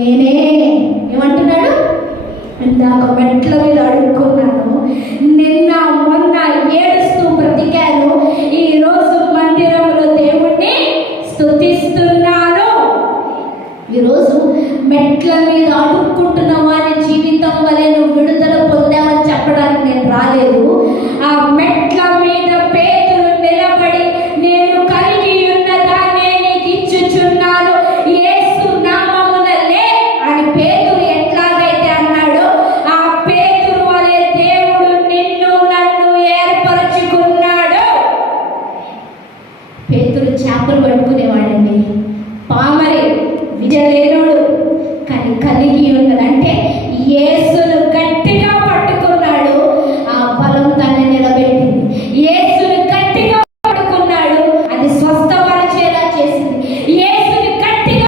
నేనే. ఏమంటున్నాడు? ఇందాక మెట్ల మీద అడుక్కున్నాను, నిన్న మొన్న ఏడుస్తూ బ్రతికాను, ఈరోజు మందిరంలో దేవుణ్ణి స్తుతిస్తున్నాను. ఈరోజు మెట్ల మీద అడుక్కుంటున్న వారి జీవితం వలె నువ్వు విడుదల పొందావని చెప్పడానికి నేను రాలేదు. ఆ మెట్ల మీద పేతురు నిలబడి, నేను కలిగి ఉన్నదాన్ని నీకు ఇచ్చుచున్నాను, యేసు నామమునలే అని పేతురు ఎట్లాగైతే అన్నాడో, ఆ పేతురు వలె దేవుడు నిన్ను నన్ను ఏర్పరచుకున్నాడు. పేతురు చేపలు పట్టుకునేవాడండి, పామరి, విజయలేనుడు, కానీ కలిగి ఉన్నది